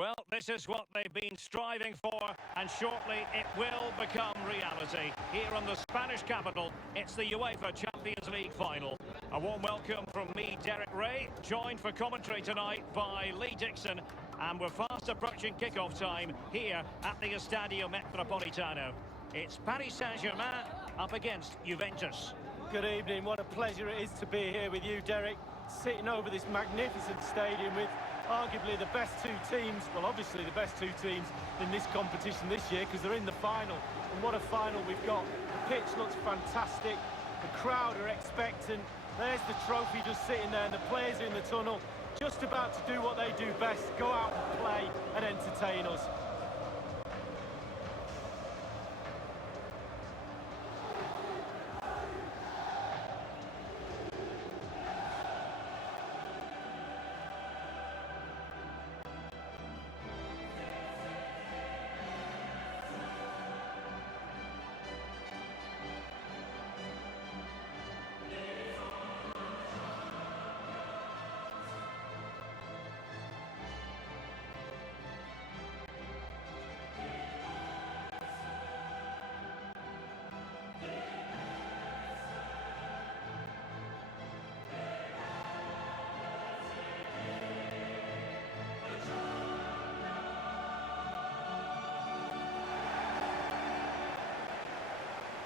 Well, this is what they've been striving for, and shortly it will become reality. Here in the Spanish capital, it's the UEFA Champions League final. A warm welcome from me, Derek Ray, joined for commentary tonight by Lee Dixon, and we're fast approaching kick-off time here at the Estadio Metropolitano. It's Paris Saint-Germain up against Juventus. Good evening, what a pleasure it is to be here with you, Derek, sitting over this magnificent stadium with arguably the best two teams, well obviously the best two teams in this competition this year because they're in the final. And what a final we've got. The pitch looks fantastic, the crowd are expectant, there's the trophy just sitting there and the players are in the tunnel just about to do what they do best, go out and play and entertain us.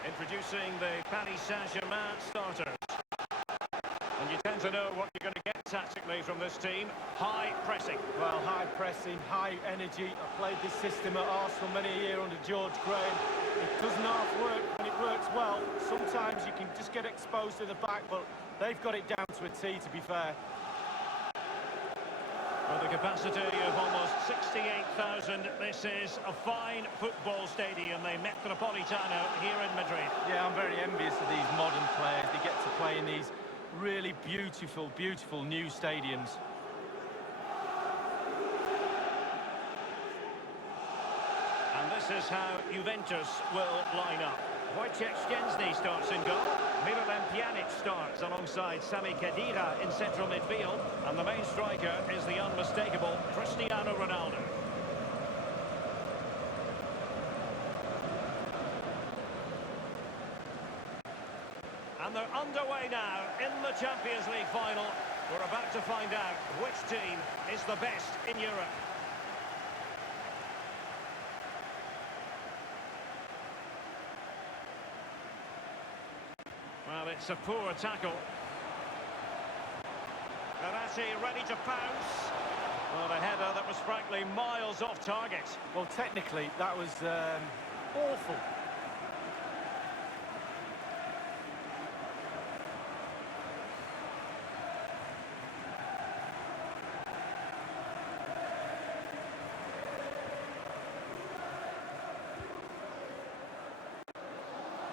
Introducing the Paris Saint-Germain starters. And you tend to know what you're going to get tactically from this team. High pressing. Well, high pressing, high energy. I played this system at Arsenal many a year under George Graham. It doesn't half work when it works well. Sometimes you can just get exposed to the back, but they've got it down to a T, to be fair. With a capacity of almost 68,000, this is a fine football stadium, the Metropolitano here in Madrid. Yeah, I'm very envious of these modern players. They get to play in these really beautiful, beautiful new stadiums. And this is how Juventus will line up. Wojciech Szczęsny starts in goal. Miralem Pjanic starts alongside Sami Khedira in central midfield. And the main striker is the unmistakable Cristiano Ronaldo. And they're underway now in the Champions League final. We're about to find out which team is the best in Europe. Well, it's a poor tackle. Verratti ready to pounce. Well, a header that was frankly miles off target. Well, technically, that was awful.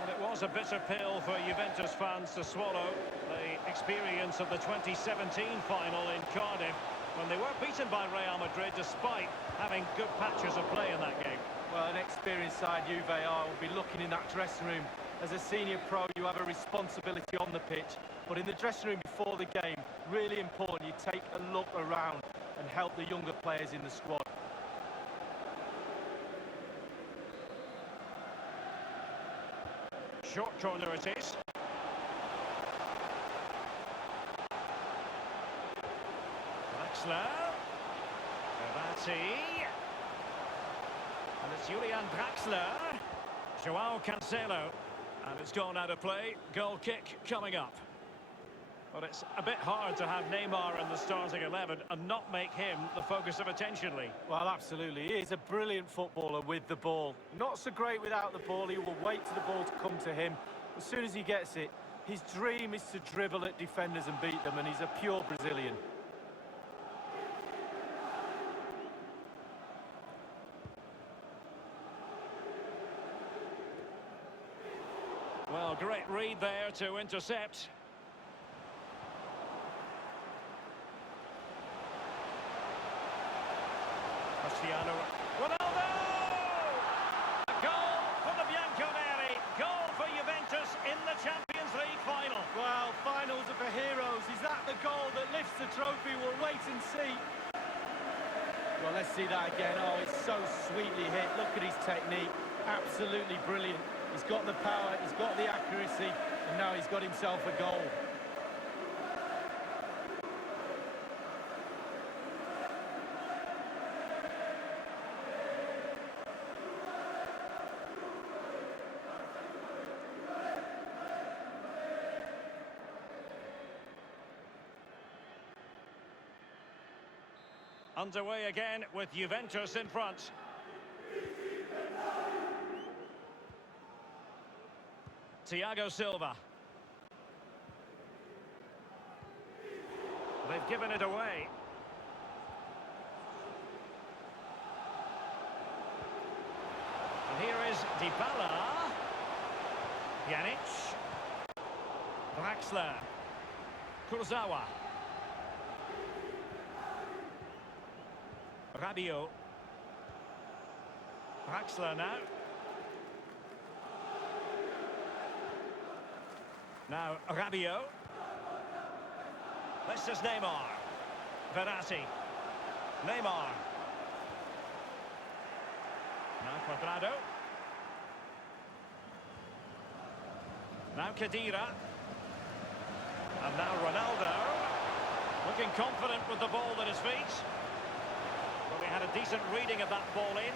It was a bitter pill for Juventus fans to swallow, the experience of the 2017 final in Cardiff, when they were beaten by Real Madrid despite having good patches of play in that game. Well, an experienced side Juve will be looking in that dressing room. As a senior pro, you have a responsibility on the pitch, but in the dressing room before the game, really important you take a look around and help the younger players in the squad. Short corner it is. Draxler. Verratti. And it's Julian Draxler. Joao Cancelo. And it's gone out of play. Goal kick coming up. But it's a bit hard to have Neymar in the starting 11 and not make him the focus of attention, Lee. Well, absolutely. He is a brilliant footballer with the ball. Not so great without the ball. He will wait for the ball to come to him. As soon as he gets it, his dream is to dribble at defenders and beat them, and he's a pure Brazilian. Well, great read there to intercept. Cristiano Ronaldo! A goal for the Bianconeri. Goal for Juventus in the Champions League final. Well, finals are for heroes. Is that the goal that lifts the trophy? We'll wait and see. Well, let's see that again. Oh, it's so sweetly hit. Look at his technique. Absolutely brilliant. He's got the power, he's got the accuracy, and now he's got himself a goal. Underway again with Juventus in front. Thiago Silva. They've given it away. And here is Dybala. Pjanic. Draxler. Kurzawa. Rabiot. Draxler now. Now Rabiot. This is Neymar. Verratti. Neymar. Now Cuadrado. Now Khedira. And now Ronaldo. Looking confident with the ball at his feet. Well, he had a decent reading of that ball in.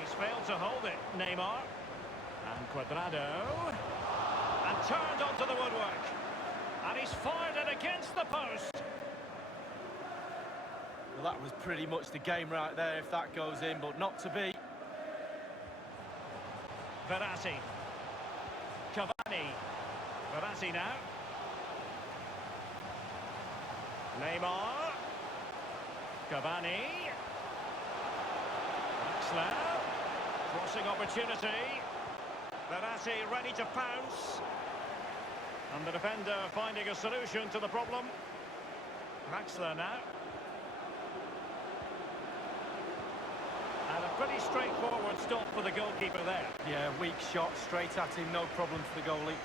He's failed to hold it, Neymar. And Cuadrado. And turned onto the woodwork. And he's fired it against the post. Well, that was pretty much the game right there if that goes in, but not to be. Verratti. Cavani. Verratti now. Neymar. Cavani. Draxler. Crossing opportunity. Verratti ready to pounce. And the defender finding a solution to the problem. Draxler now. And a pretty straightforward stop for the goalkeeper there. Yeah, weak shot, straight at him, no problem for the goalie.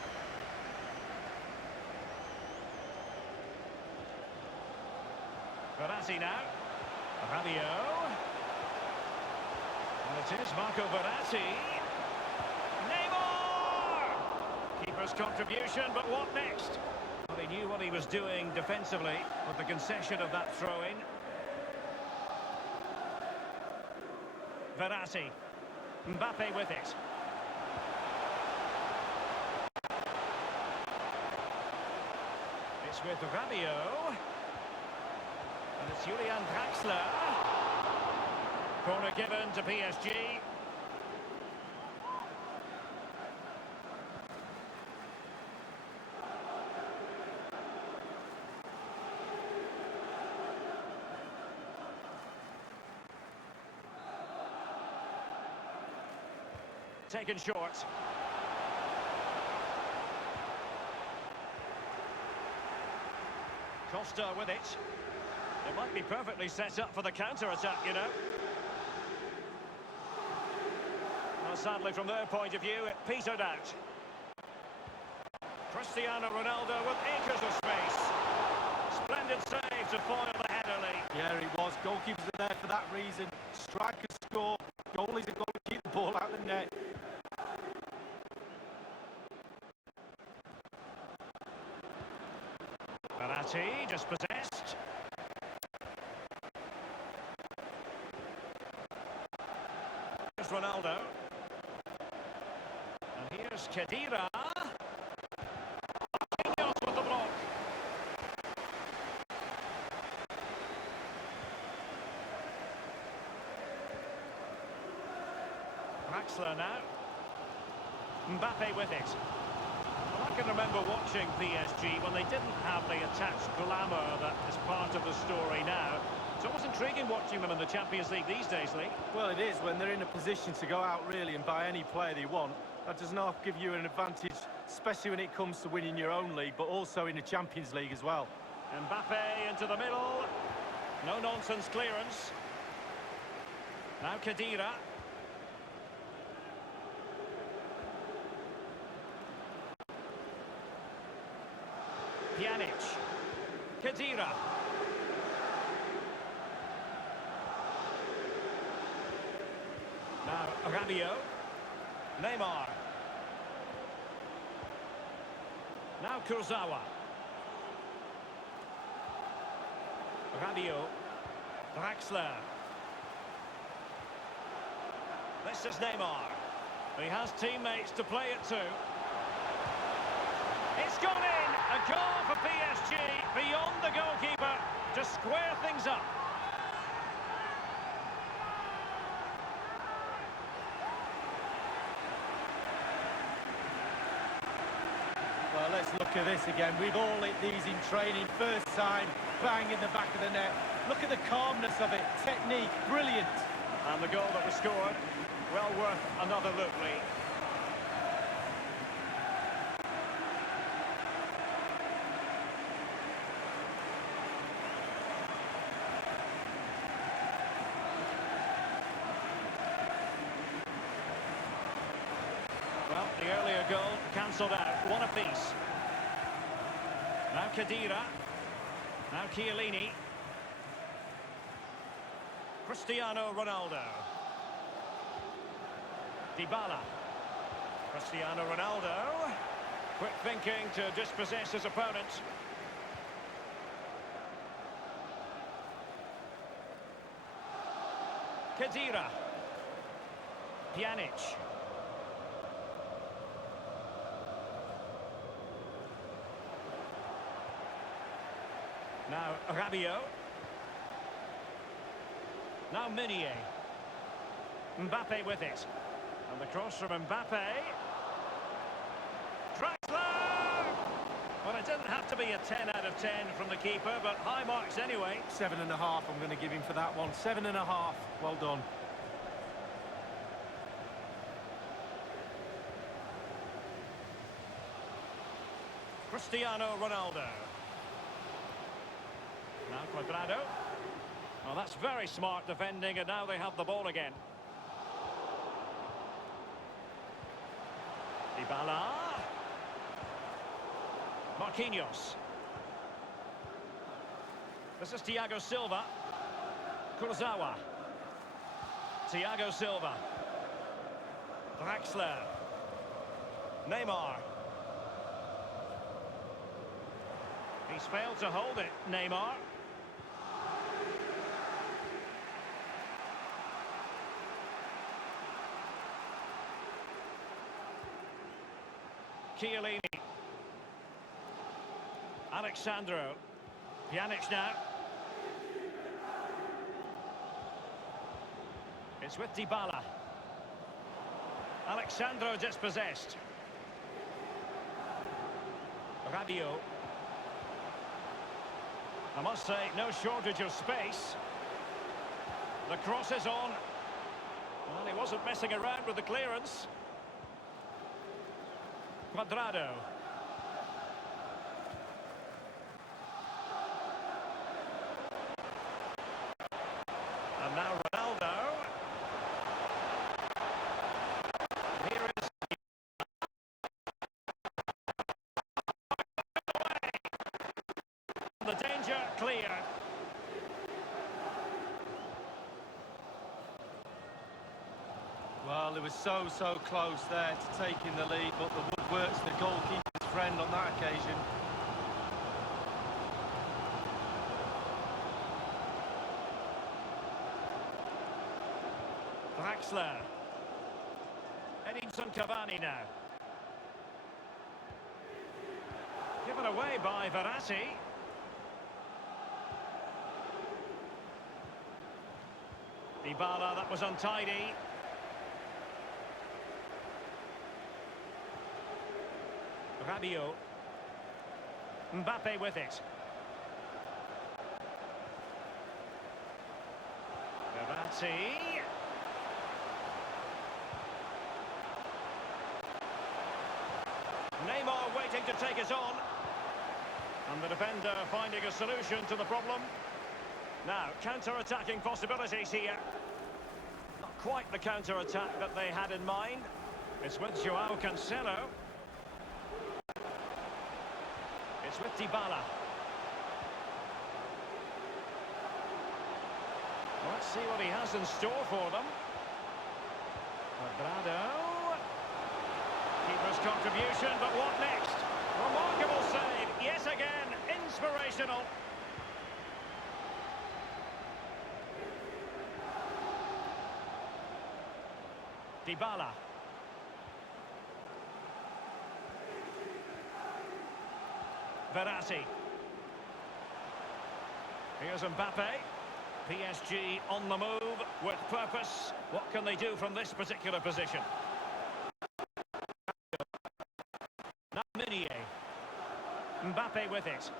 Verratti now. Rabiot. And it is Marco Verratti. Neymar! Keeper's contribution, but what next? Well, he knew what he was doing defensively with the concession of that throw-in. Verratti. Mbappe with it. It's with Rabiot. And it's Julian Draxler. Corner given to PSG. Taken short. Costa with it. It might be perfectly set up for the counter-attack, you know. Well, sadly, from their point of view, it petered out. Cristiano Ronaldo with acres of space. Splendid save to foil the header lead. Yeah, he was. Goalkeepers are there for that reason. Strikers score. Goalies have got to keep the ball out of the net. Verratti dispossessed. Here's Ronaldo. And here's Khedira. Marquinhos with the block. Draxler now. Mbappe with it. Well, I can remember watching PSG when they didn't have the attached glamour that is part of the story now. It's always intriguing watching them in the Champions League these days, Lee. Well, it is when they're in a position to go out really and buy any player they want. That does not give you an advantage, especially when it comes to winning your own league, but also in the Champions League as well. Mbappe into the middle. No-nonsense clearance. Now Khedira. Pjanic. Khedira. Rabiot. Neymar. Now Kurzawa. Rabiot. Draxler. This is Neymar. He has teammates to play it to. It's gone in! A goal for PSG beyond the goalkeeper to square things up. Well, let's look at this again. We've all hit these in training. First time, bang in the back of the net. Look at the calmness of it. Technique, brilliant. And the goal that was scored, well worth another look, Lee. Well, the earlier goal cancelled out. One apiece. Now Khedira. Now Chiellini. Cristiano Ronaldo. Dybala. Cristiano Ronaldo. Quick thinking to dispossess his opponent. Khedira. Pjanic. Now Rabiot. Now Meunier. Mbappe with it. And the cross from Mbappe. Draxler! Well, it didn't have to be a 10 out of 10 from the keeper, but high marks anyway. 7.5 I'm going to give him for that one. 7.5. Well done. Cristiano Ronaldo. Now Cuadrado. Well, that's very smart defending, and now they have the ball again. Dybala. Marquinhos. This is Thiago Silva. Kurzawa. Thiago Silva. Draxler. Neymar. He's failed to hold it, Neymar. Chiellini. Alexandro. Pjanic now. It's with Dybala. Alexandro dispossessed. Rabiot. I must say, no shortage of space. The cross is on. Well, he wasn't messing around with the clearance. Cuadrado. And now Ronaldo. Here is the danger clear. Well, it was so close there to taking the lead, but the woodwork's the goalkeeper's friend on that occasion. Draxler. Edinson Cavani now. Given away by Verratti. Dybala, that was untidy. Rabiot. Mbappe with it. Verratti. Neymar waiting to take it on. And the defender finding a solution to the problem. Now, counter-attacking possibilities here. Not quite the counter-attack that they had in mind. It's with Joao Cancelo. It's with Dybala. Let's see what he has in store for them. Quadrado. Keeper's contribution, but what next? Remarkable save, yes again, inspirational. Dybala. Verratti. Here's Mbappe. PSG on the move with purpose. What can they do from this particular position? Now Minier. Mbappe with it.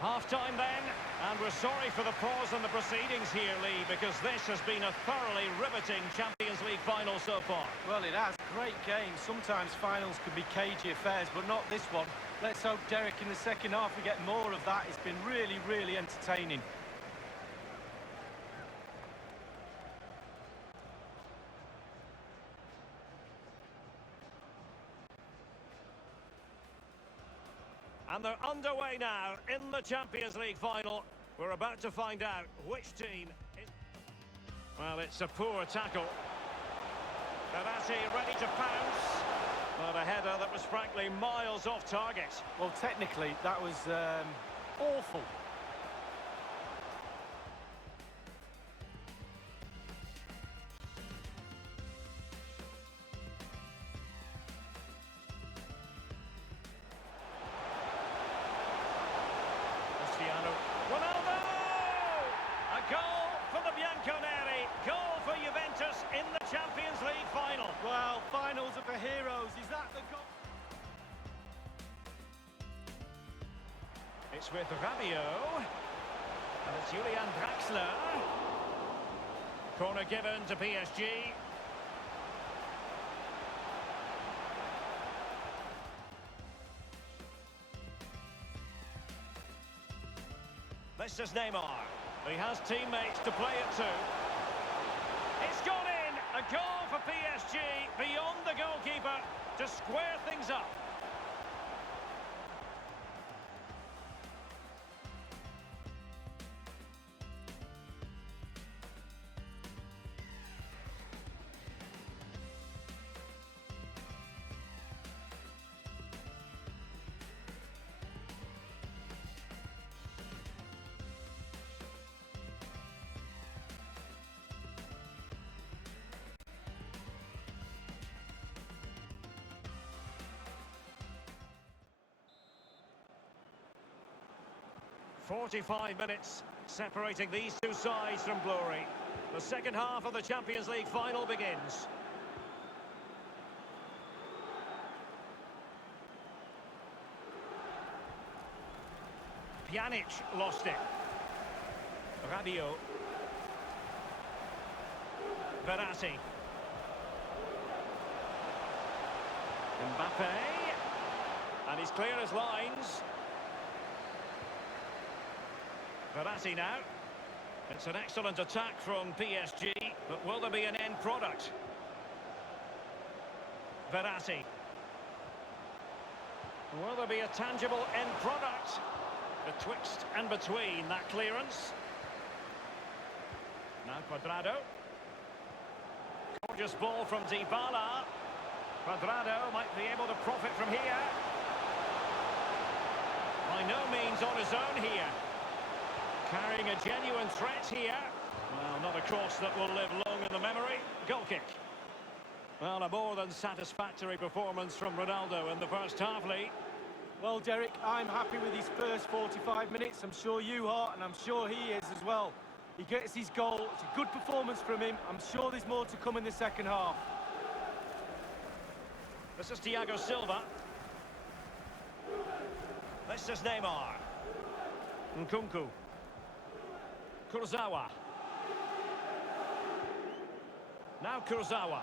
Half-time then, and we're sorry for the pause in the proceedings here, Lee, because this has been a thoroughly riveting Champions League final so far. Well, it has. Great game. Sometimes finals can be cagey affairs, but not this one. Let's hope, Derek, in the second half we get more of that. It's been really, really entertaining. And they're underway now in the Champions League final. We're about to find out which team is... Well, it's a poor tackle. Verratti ready to pounce. But a header that was frankly miles off target. Well, technically, that was awful. Ronaldo! A goal for the Bianconeri. Goal for Juventus in the Champions League final. Well, finals are for heroes. Is that the goal? It's with Rabiot. And it's Julian Draxler. Corner given to PSG. This is Neymar. He has teammates to play it to. It's gone in! A goal for PSG beyond the goalkeeper to square things up. "45 minutes separating these two sides from glory. The second half of the Champions League final begins. Pjanic lost it. Rabiot. Verratti. Mbappe. And he's clear as lines. Verratti now. It's an excellent attack from PSG, but will there be an end product? Verratti. Will there be a tangible end product? Betwixt and between that clearance. Now Quadrado. Gorgeous ball from Dybala. Quadrado might be able to profit from here. By no means on his own here. Carrying a genuine threat here. Well, not a cross that will live long in the memory. Goal kick. Well, a more than satisfactory performance from Ronaldo in the first half, Lee. Well, Derek, I'm happy with his first 45 minutes. I'm sure you are, and I'm sure he is as well. He gets his goal. It's a good performance from him. I'm sure there's more to come in the second half. This is Thiago Silva. This is Neymar. Nkunku. Kurzawa. Now Kurzawa.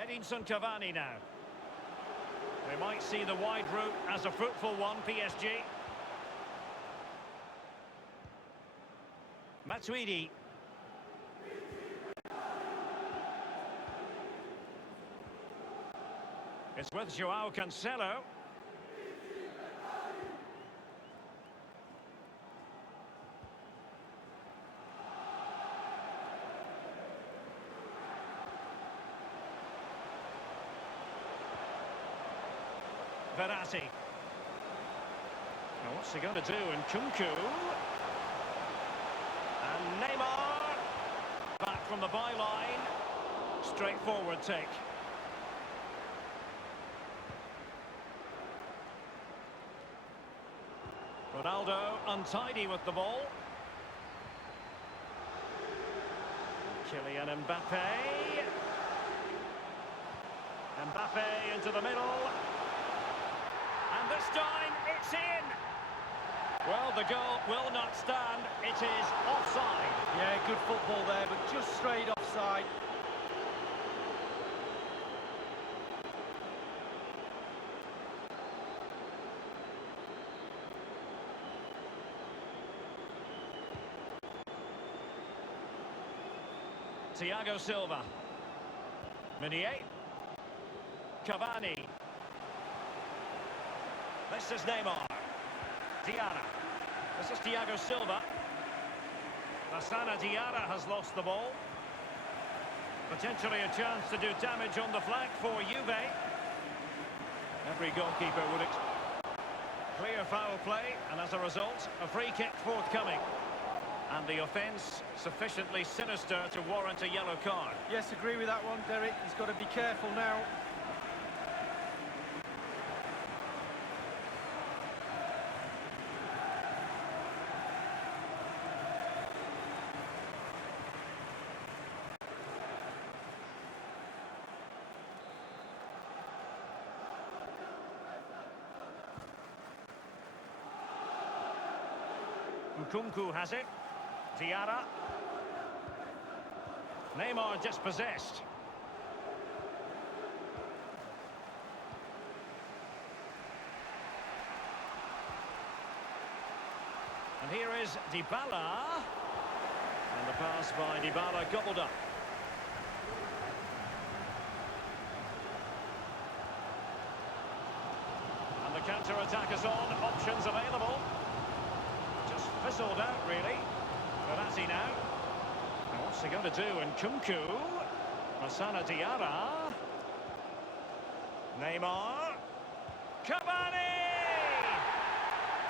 Edinson Cavani now. They might see the wide route as a fruitful one, PSG. Matuidi. It's with Joao Cancelo. Verratti. Now what's he going to do? And Kunku. And Neymar. Back from the byline. Straightforward take. Ronaldo untidy with the ball. Kylian Mbappe. Mbappe into the middle. And this time it's in. Well, the goal will not stand. It is offside. Yeah, good football there, but just straight offside. Thiago Silva. Meunier. Cavani. This is Neymar. Diarra. This is Thiago Silva. Lassana Diarra has lost the ball. Potentially a chance to do damage on the flank for Juve. Every goalkeeper would clear foul play, and as a result, a free kick forthcoming. And the offence sufficiently sinister to warrant a yellow card. Yes, agree with that one, Derek. He's got to be careful now. Nkunku has it. Diarra. Neymar dispossessed. And here is Dybala. And the pass by Dybala gobbled up. And the counter-attack is on. Options available. Just fizzled out, really. Verratti now. And what's he going to do? And Kunku. Lassana Diarra. Neymar. Cavani!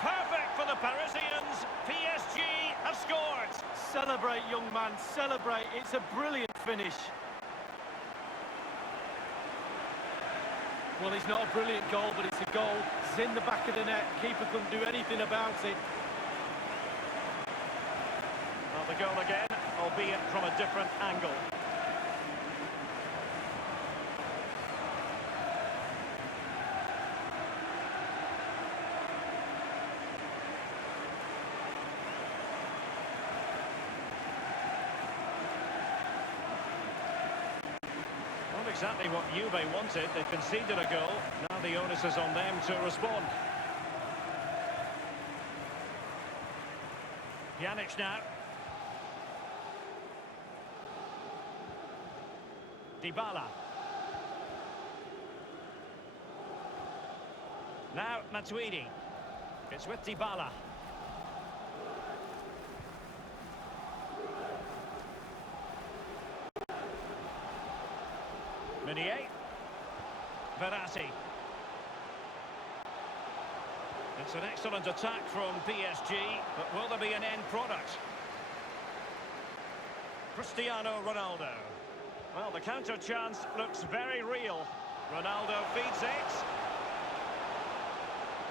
Perfect for the Parisians. PSG have scored. Celebrate, young man, celebrate. It's a brilliant finish. Well, it's not a brilliant goal, but it's a goal. It's in the back of the net. Keeper couldn't do anything about it. The goal again, albeit from a different angle. Not exactly what Juve wanted. They conceded a goal. Now the onus is on them to respond. Pjanic now. Dybala. Now Matuidi. It's with Dybala. Meunier. Verratti. It's an excellent attack from PSG, but will there be an end product? Cristiano Ronaldo. Well, the counter chance looks very real. Ronaldo feeds it.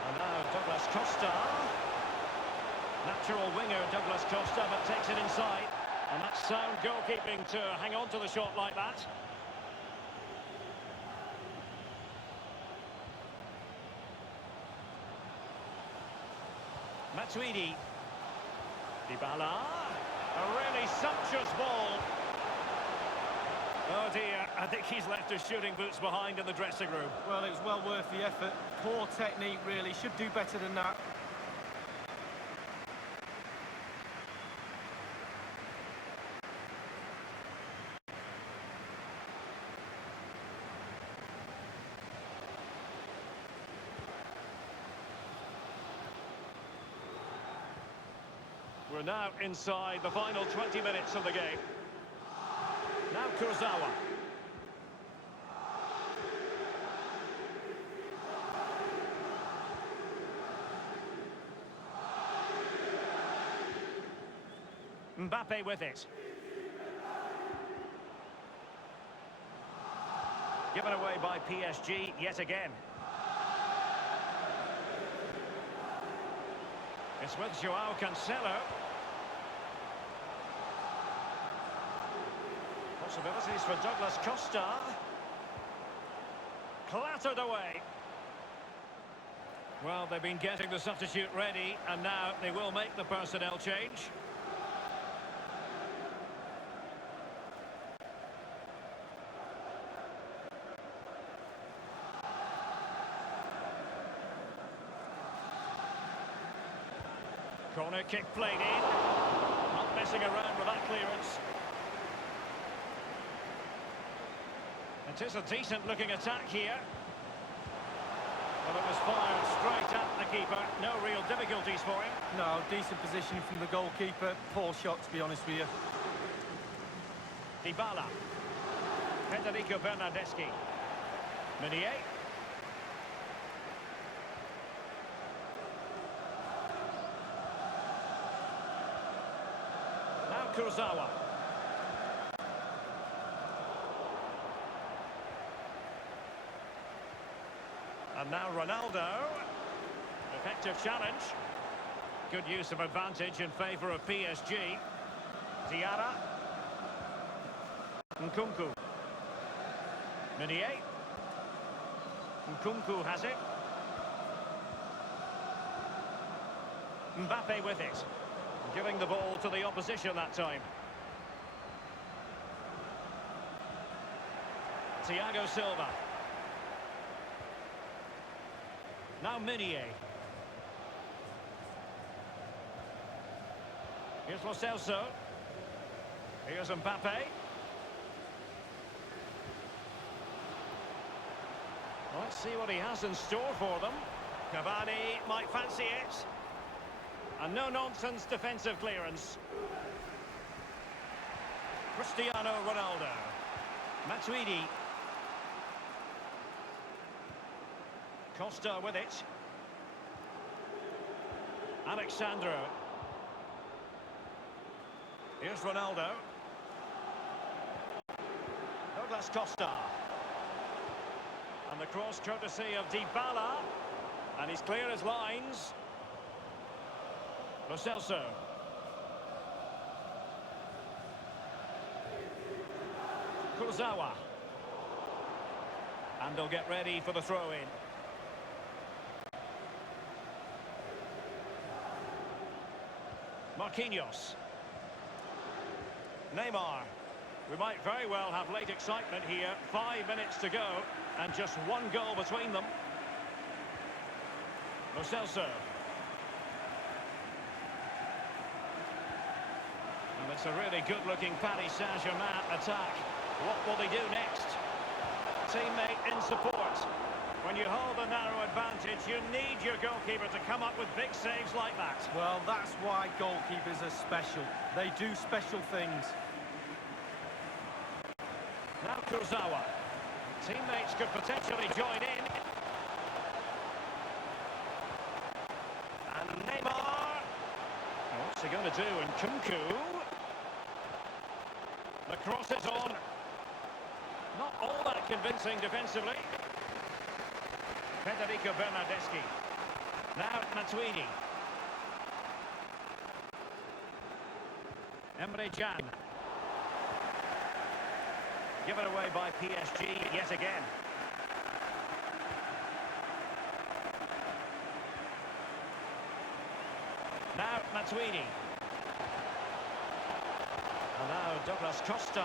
And now Douglas Costa. Natural winger Douglas Costa, but takes it inside. And that's sound goalkeeping to hang on to the shot like that. Matuidi. Dybala. A really sumptuous ball. Oh dear, I think he's left his shooting boots behind in the dressing room. Well, it was well worth the effort. Poor technique, really. Should do better than that. We're now inside the final 20 minutes of the game. Now Kurzawa. Mbappe with it. Given away by PSG yet again. It's with Joao Cancelo. Possibilities for Douglas Costa. Clattered away. Well, they've been getting the substitute ready, and now they will make the personnel change. Corner kick played in. Not messing around with that clearance. It is a decent looking attack here. Well, it was fired straight at the keeper. No real difficulties for him. No, decent position from the goalkeeper. Poor shot, to be honest with you. Dybala. Federico Bernardeschi. Meunier. Now Kurzawa. And now Ronaldo. Effective challenge. Good use of advantage in favour of PSG. Diarra. Nkunku. Meunier. Nkunku has it. Mbappe with it. Giving the ball to the opposition that time. Thiago Silva. Now Meunier. Here's Lo Celso. Here's Mbappe. Let's see what he has in store for them. Cavani might fancy it. A no-nonsense defensive clearance. Cristiano Ronaldo. Matuidi. Costa with it. Alexandro. Here's Ronaldo. Douglas Costa. And the cross courtesy of Dybala. And he's clear as lines. Lo Celso. Kurzawa. And they'll get ready for the throw-in. Marquinhos. Neymar. We might very well have late excitement here. 5 minutes to go and just one goal between them. Lo Celso. And it's a really good-looking Paris Saint-Germain attack. What will they do next? Teammate in support. When you hold a narrow advantage, you need your goalkeeper to come up with big saves like that. Well, that's why goalkeepers are special. They do special things. Now Kurzawa. Teammates could potentially join in. And Neymar. What's he going to do? And Nkunku. The cross is on. Not all that convincing defensively. Federico Bernardeschi. Now Matuidi. Emre Can. Given away by PSG yet again. Now Matuidi. And now Douglas Costa.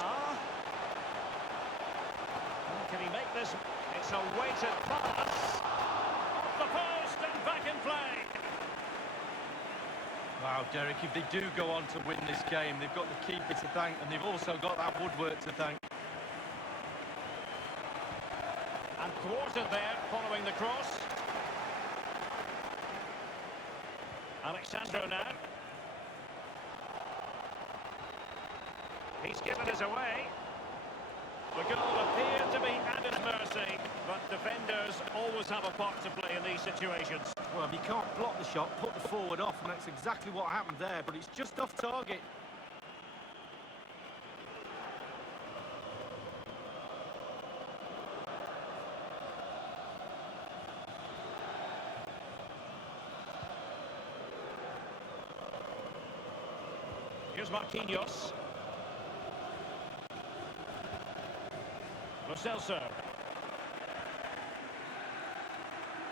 Can he make this? It's a weighted pass. Off the post and back in play. Wow, Derek, if they do go on to win this game, they've got the keeper to thank, and they've also got that woodwork to thank. And thwarted there, following the cross. Alexandro now. He's given us away. The goal appeared to be at his mercy, but defenders always have a part to play in these situations. Well, if you can't block the shot, put the forward off, and that's exactly what happened there, but it's just off target. Here's Marquinhos. Lo Celso.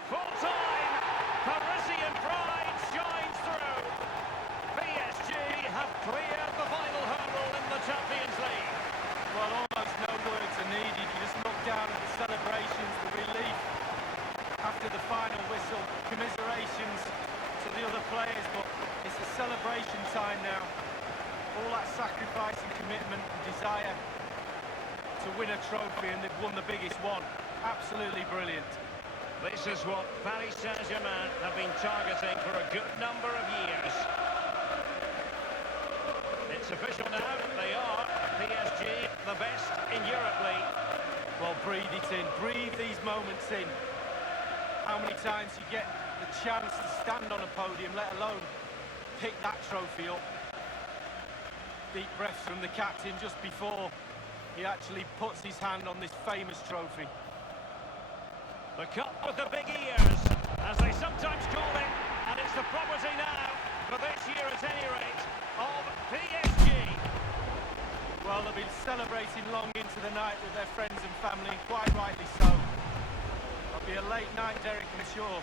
Full time! Parisian pride shines through. PSG have cleared the final hurdle in the Champions League. Well, almost no words are needed. You just look down at the celebrations, the relief after the final whistle. Commiserations to the other players, but it's a celebration time now. All that sacrifice and commitment and desire to win a trophy, and they've won the biggest one. Absolutely brilliant. This is what Paris Saint-Germain have been targeting for a good number of years. It's official now, they are PSG, the best in Europe League. Well, breathe it in, breathe these moments in. How many times you get the chance to stand on a podium, let alone pick that trophy up. Deep breaths from the captain just before he actually puts his hand on this famous trophy. The cup with the big ears, as they sometimes call it, and it's the property now, for this year at any rate, of PSG. Well, they'll be celebrating long into the night with their friends and family, and quite rightly so. It'll be a late night, Derek, I'm sure.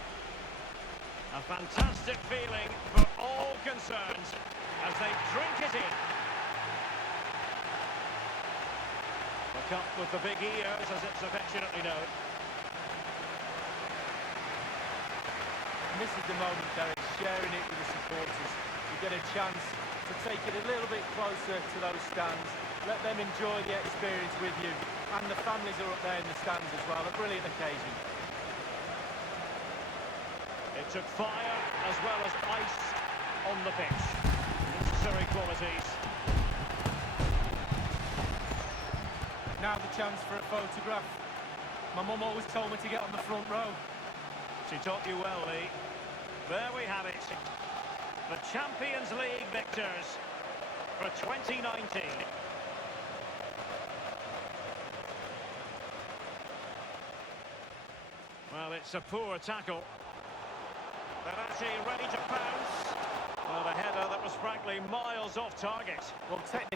A fantastic feeling for all concerned as they drink it in. The cup with the big ears, as it's affectionately known. And this is the moment, Derek, sharing it with the supporters. You get a chance to take it a little bit closer to those stands. Let them enjoy the experience with you. And the families are up there in the stands as well. A brilliant occasion. It took fire as well as ice on the pitch. Necessary qualities. Now the chance for a photograph. My mum always told me to get on the front row. She taught you well, Lee. There we have it. The Champions League victors for 2019. Well, it's a poor tackle. They're actually ready to pounce. Well, a header that was frankly miles off target. Well, technically